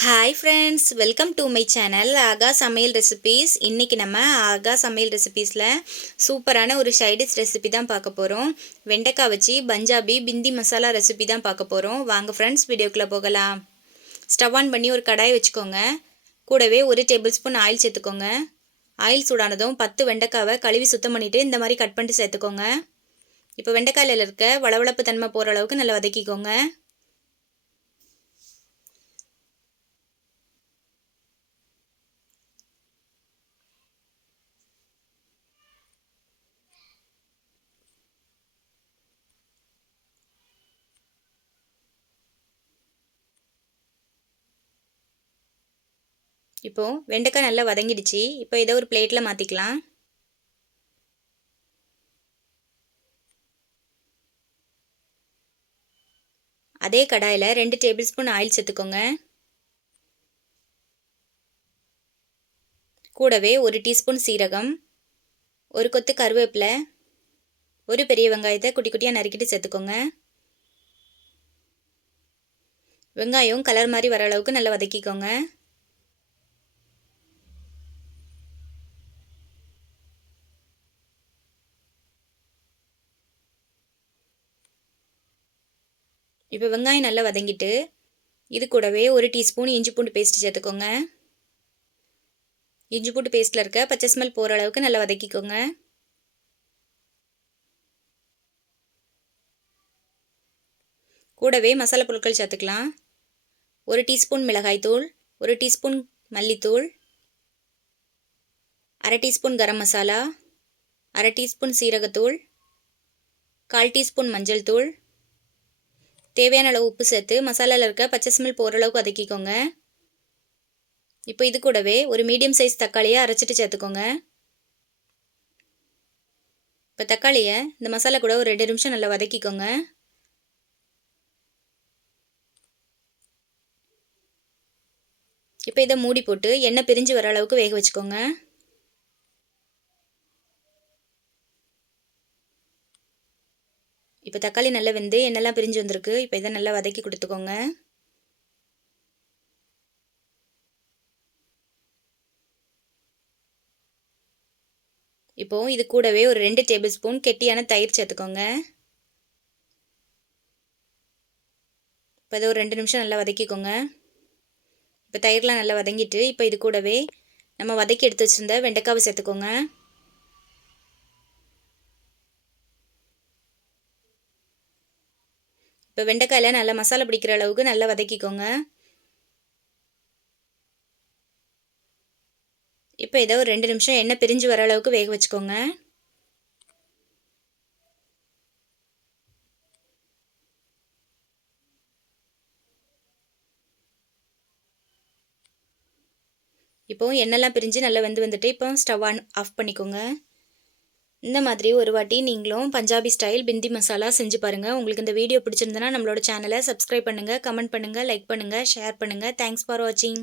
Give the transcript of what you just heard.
Hi friends, welcome to my channel ஆகா சமையல் recipes. இன்றைக்கி நம்ம ஆகா சமையல் ரெசிபீஸில் சூப்பரான ஒரு சைடிஷ் ரெசிபி தான் பார்க்க போகிறோம். வெண்டைக்காய் வச்சு பஞ்சாபி பிந்தி மசாலா ரெசிபி தான் பார்க்க போகிறோம். வாங்க ஃப்ரெண்ட்ஸ், வீடியோக்குள்ளே போகலாம். ஸ்டவ் ஆன் பண்ணி ஒரு கடாய் வச்சுக்கோங்க. கூடவே 1 டேபிள் ஸ்பூன் ஆயில் சேர்த்துக்கோங்க. ஆயில் சூடானதும் 10 வெண்டைக்காவை கழுவி சுத்தம் பண்ணிவிட்டு இந்த மாதிரி கட் பண்ணிட்டு சேர்த்துக்கோங்க. இப்போ வெண்டைக்காயில் இருக்க வளவளப்பு தன்மை போகிற அளவுக்கு நல்லா வதக்கிக்கோங்க. இப்போது வெண்டைக்காய் நல்லா வதங்கிடுச்சு. இப்போ இதை ஒரு பிளேட்டில் மாற்றிக்கலாம். அதே கடாயில் 2 டேபிள் ஸ்பூன் ஆயில் சேர்த்துக்கோங்க. கூடவே 1 டீஸ்பூன் சீரகம், ஒரு கொத்து கருவேப்பிலை, ஒரு பெரிய வெங்காயத்தை குட்டி குட்டியாக நறுக்கிட்டு சேர்த்துக்கோங்க. வெங்காயம் கலர் மாதிரி வர அளவுக்கு நல்லா வதக்கிக்கோங்க. இப்போ வெங்காயம் நல்லா வதங்கிட்டு இது கூடவே 1 டீஸ்பூன் இஞ்சி பூண்டு பேஸ்ட் சேர்த்துக்கோங்க. இஞ்சி பூண்டு பேஸ்ட்டில் இருக்க பச்சை ஸ்மெல் போகிற அளவுக்கு நல்லா வதக்கிக்கோங்க. கூடவே மசாலா பொருட்கள் சேர்த்துக்கலாம். 1 டீஸ்பூன் மிளகாய்த்தூள், 1 டீஸ்பூன் மல்லித்தூள், அரை டீஸ்பூன் கரம் மசாலா, அரை டீஸ்பூன் சீரகத்தூள், 1/4 டீஸ்பூன் மஞ்சள் தூள், தேவையான அளவு உப்பு சேர்த்து மசாலாவில் இருக்க பச்சை ஸ்மெல் போகிற அளவுக்கு வதக்கிக்கோங்க. இப்போ இது கூடவே ஒரு மீடியம் சைஸ் தக்காளியை அரைச்சிட்டு சேர்த்துக்கோங்க. இப்போ தக்காளியை இந்த மசாலா கூட ஒரு 2 நிமிஷம் நல்லா வதக்கிக்கோங்க. இப்போ இதை மூடி போட்டு எண்ணெய் பிரிஞ்சு வர அளவுக்கு வேக வச்சுக்கோங்க. இப்போ தக்காளி நல்லா வெந்து எண்ணெய்லாம் பிரிஞ்சு வந்திருக்கு. இப்போ இதை நல்லா வதக்கி கொடுத்துக்கோங்க. இப்போது இது கூடவே ஒரு 2 டேபிள் ஸ்பூன் கெட்டியான தயிர் சேர்த்துக்கோங்க. இப்போ இதை ஒரு 2 நிமிஷம் நல்லா வதக்கிக்கோங்க. இப்போ தயிர்லாம் நல்லா வதங்கிட்டு இப்போ இது கூடவே நம்ம வதக்கி எடுத்து வச்சுருந்த வெண்டைக்காவை சேர்த்துக்கோங்க. இப்போ வெண்டைக்காயில் நல்லா மசாலா பிடிக்கிற அளவுக்கு நல்லா வதக்கிக்கோங்க. இப்போ இதை ஒரு 2 நிமிஷம் எண்ணெய் பிரிஞ்சு வர அளவுக்கு வேக வச்சுக்கோங்க. இப்போது எண்ணெய்லாம் பிரிஞ்சு நல்லா வந்துட்டு இப்போ ஸ்டவ் ஆஃப் பண்ணிக்கோங்க. இந்த மாதிரி ஒரு வாட்டி நீங்களும் பஞ்சாபி ஸ்டைல் பிந்தி மசாலா செஞ்சு பாருங்கள். உங்களுக்கு இந்த வீடியோ பிடிச்சிருந்தனா நம்மளோட சேனலை சப்ஸ்கிரைப் பண்ணுங்கள், கமெண்ட் பண்ணுங்கள், லைக் பண்ணுங்கள், ஷேர் பண்ணுங்கள். தேங்க்ஸ் ஃபார் வாட்சிங்.